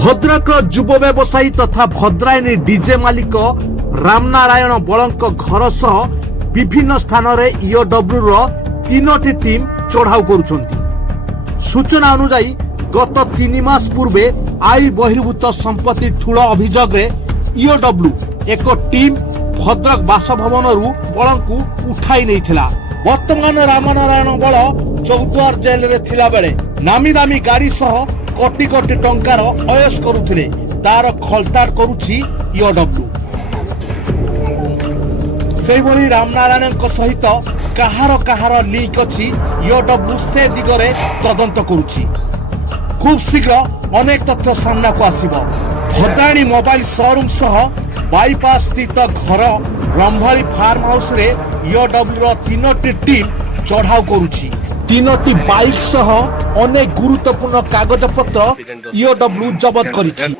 भद्रक युव व्यवसायी तथा भद्रायणी डीजे मालिक रामनारायण बलंक घर सह विभिन्न स्थान में ईओडब्ल्यू रो 3टी टीम चढ़ाऊ करुछंती। सूचना अनुसार गत 3 मास पूर्वे आई बहिर्भूत संपत्ति ठूल अभियोग ईओडब्ल्यू एक टीम भद्रक बासभवन बलंकु उठाई नहीं। वर्तमान रामनारायण बल चौद्वार जेल रे थिला बेले नामी दामी गाड़ी सह कोटी कोटी टंकार अयस करुथिले तार खलताड़ करुछि ईओडब्ल्यू। सेहिभଳି रामनारायण सहित कहार लिंक अछि ईओडब्ल्यू से दिगरे तदंत करुछि। खूब शीघ्र अनेक तथ्य सामना को आसिबो। भद्रायणी मोबाइल शोरूम सह बाईपास स्थित घर रंभाली फार्म हाउस रे ईओडब्ल्यू रो 3टी टीम चढ़ाऊ करुछि। 3टी बाइक सह अनेक गुरुत्वपूर्ण कागज पत्र ईओडब्ल्यू जबत करिछि।